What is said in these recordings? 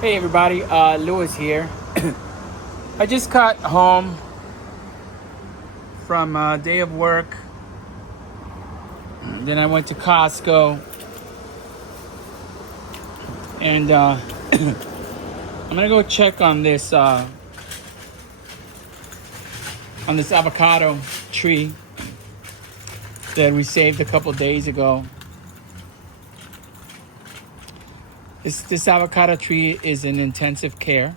Hey everybody, Lewis here. I just got home from a day of work. Then I went to Costco and I'm gonna go check on this avocado tree that we saved a couple days ago. This avocado tree is in intensive care,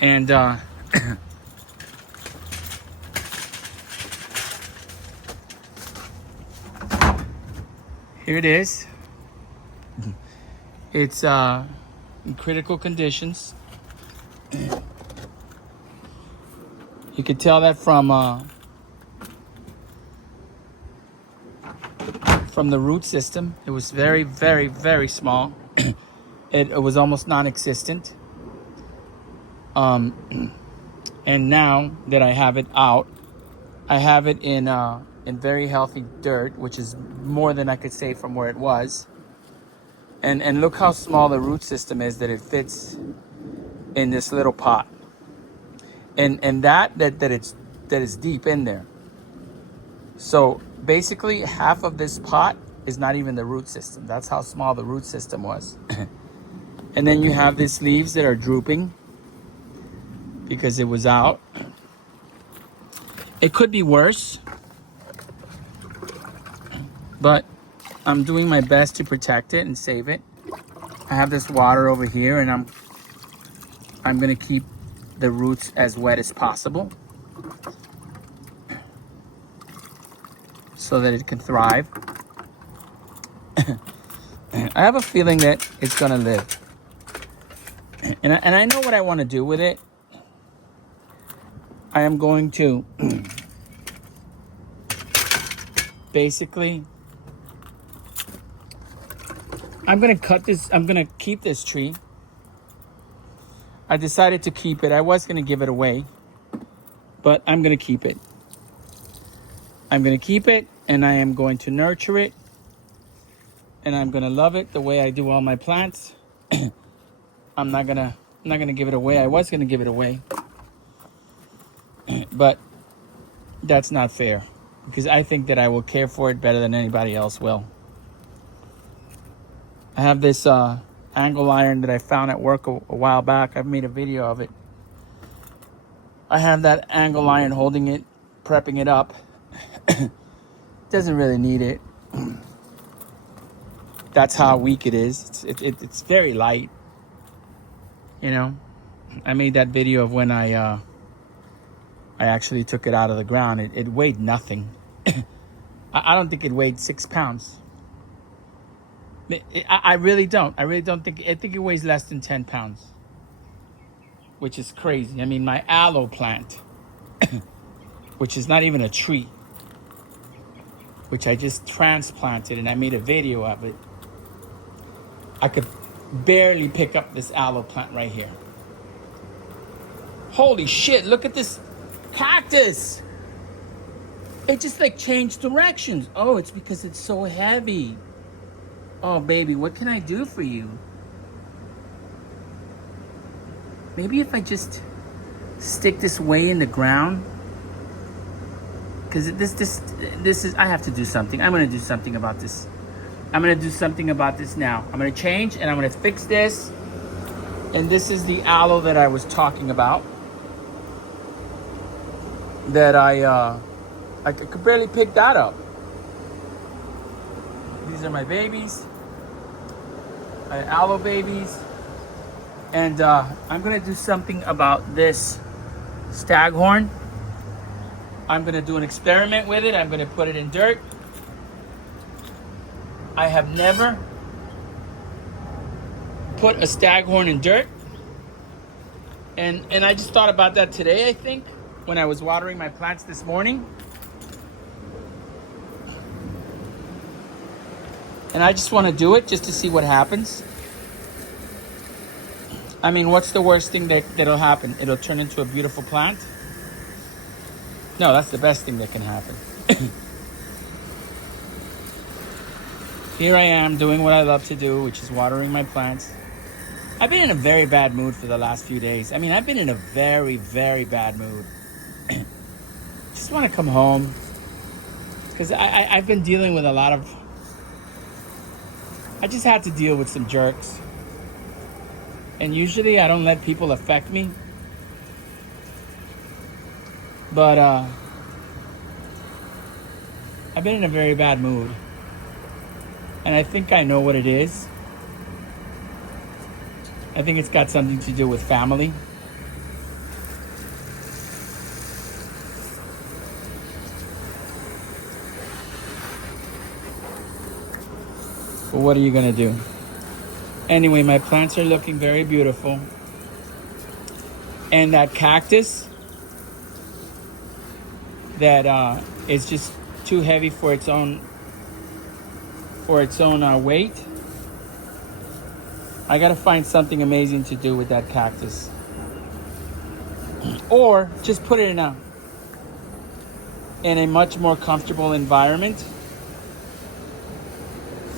and here it is. It's in critical conditions. You could tell that from the root system. It was very, very, very small. It was almost non-existent. And now that I have it out, I have it in very healthy dirt, which is more than I could say from where it was. And look how small the root system is, that it fits in this little pot. And that is deep in there. So basically half of this pot is not even the root system. That's how small the root system was. And then you have these leaves that are drooping because it was out. It could be worse, but I'm doing my best to protect it and save it. I have this water over here, and I'm gonna keep the roots as wet as possible so that it can thrive. I have a feeling that it's gonna live, and I know what I want to do with it. I am going to basically, I'm gonna cut this. I'm gonna keep this tree. I decided to keep it. I was gonna give it away, but I'm gonna keep it. I'm gonna keep it, and I am going to nurture it, and I'm gonna love it the way I do all my plants. I'm not gonna give it away. I was gonna give it away, but that's not fair, because I think that I will care for it better than anybody else will. I have this angle iron that I found at work a while back. I've made a video of it. I have that angle iron holding it, prepping it up. Doesn't really need it. That's how weak it is. It's very light. You know, I made that video of when I actually took it out of the ground. It weighed nothing. I don't think it weighed 6 pounds. I really don't. I think it weighs less than 10 pounds, which is crazy. I mean, my aloe plant, which is not even a tree, which I just transplanted and I made a video of it. I could barely pick up this aloe plant right here. Holy shit, look at this cactus. It just like changed directions. Oh, it's because it's so heavy. Oh, baby, what can I do for you? Maybe if I just stick this way in the ground. Because this is, I have to do something. I'm going to do something about this. I'm going to do something about this now. I'm going to change and I'm going to fix this. And this is the aloe that I was talking about. That I could barely pick that up. These are my babies. Aloe babies. And I'm going to do something about this staghorn. I'm going to do an experiment with it. I'm going to put it in dirt. I have never put a staghorn in dirt. And I just thought about that today, I think, when I was watering my plants this morning. And I just want to do it just to see what happens. I mean, what's the worst thing that'll happen? It'll turn into a beautiful plant? No, that's the best thing that can happen. here I am doing what I love to do, which is watering my plants. I've been in a very bad mood for the last few days. I mean, I've been in a very, very bad mood. Just want to come home because I've been dealing with a lot of... I just had to deal with some jerks. And usually I don't let people affect me. But I've been in a very bad mood. And I think I know what it is. I think it's got something to do with family. But what are you gonna do? Anyway, my plants are looking very beautiful. And that cactus that is just too heavy for its own weight. I gotta find something amazing to do with that cactus. Or just put it in a much more comfortable environment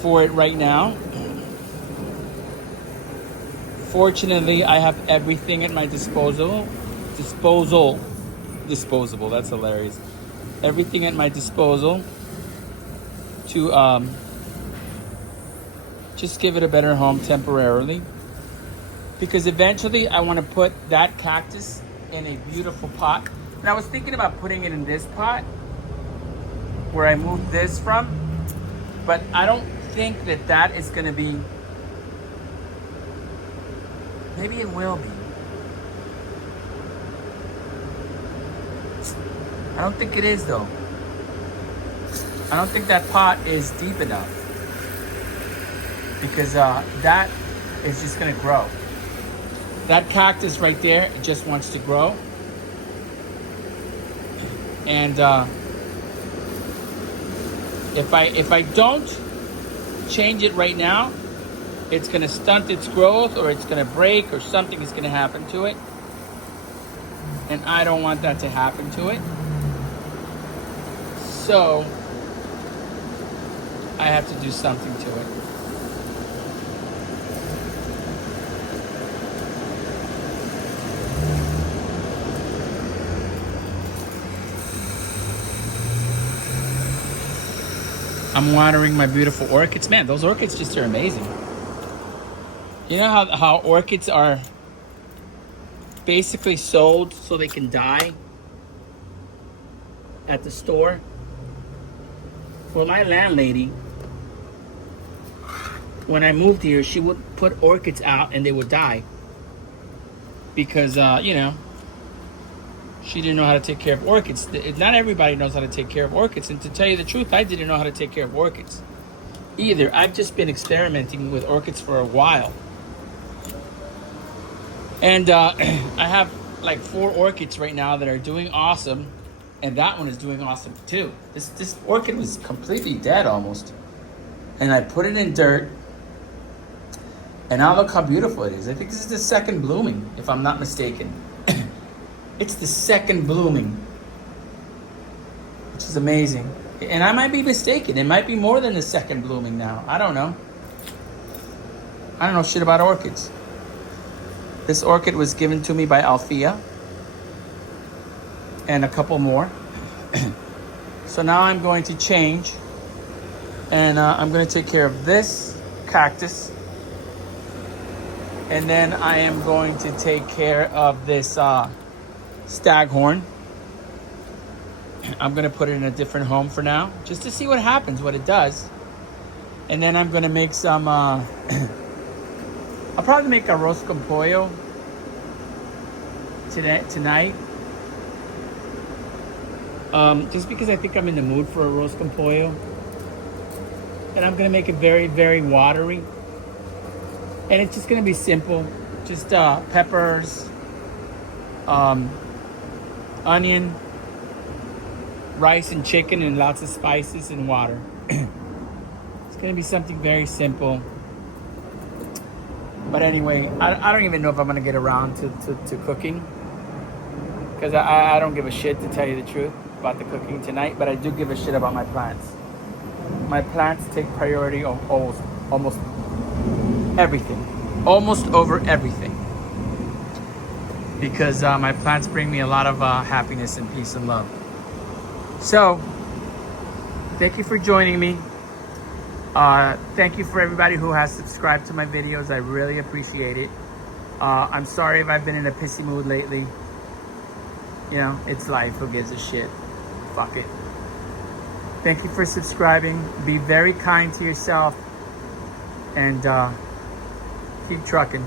for it right now. Fortunately, I have everything at my disposable. Disposable, that's hilarious. Everything at my disposal to just give it a better home temporarily. Because eventually I want to put that cactus in a beautiful pot. And I was thinking about putting it in this pot where I moved this from. But I don't think that is going to be... Maybe it will be. I don't think it is though. I don't think that pot is deep enough. Because that is just gonna grow. That cactus right there, it just wants to grow. And if I don't change it right now, it's gonna stunt its growth, or it's gonna break, or something is gonna happen to it. And I don't want that to happen to it. So I have to do something to it. I'm watering my beautiful orchids. Man, those orchids just are amazing. You know how orchids are basically sold so they can die at the store? Well, my landlady, when I moved here, she would put orchids out and they would die. Because, she didn't know how to take care of orchids. Not everybody knows how to take care of orchids. And to tell you the truth, I didn't know how to take care of orchids either. I've just been experimenting with orchids for a while. And I have like 4 orchids right now that are doing awesome. And that one is doing awesome too. This orchid was completely dead almost. And I put it in dirt. And now look how beautiful it is. I think this is the second blooming, if I'm not mistaken. It's the second blooming, which is amazing. And I might be mistaken. It might be more than the second blooming now. I don't know. I don't know shit about orchids. This orchid was given to me by Althea and a couple more. So now I'm going to change, and I'm going to take care of this cactus. And then I am going to take care of this staghorn. I'm going to put it in a different home for now, just to see what happens, what it does. And then I'm going to make some, I'll probably make arroz con pollo tonight. Just because I think I'm in the mood for arroz con pollo. And I'm going to make it very, very watery. And it's just going to be simple. Just peppers, onion, rice and chicken, and lots of spices and water. It's going to be something very simple. But anyway, I don't even know if I'm going to get around to cooking. Because I don't give a shit, to tell you the truth, about the cooking tonight. But I do give a shit about my plants. my plants take priority of almost everything, almost over everything, because my plants bring me a lot of happiness and peace and love. So thank you for joining me. Thank you for everybody who has subscribed to my videos. I really appreciate it. I'm sorry if I've been in a pissy mood lately. You know, it's life. Who gives a shit? Fuck it. Thank you for subscribing. Be very kind to yourself. And keep trucking.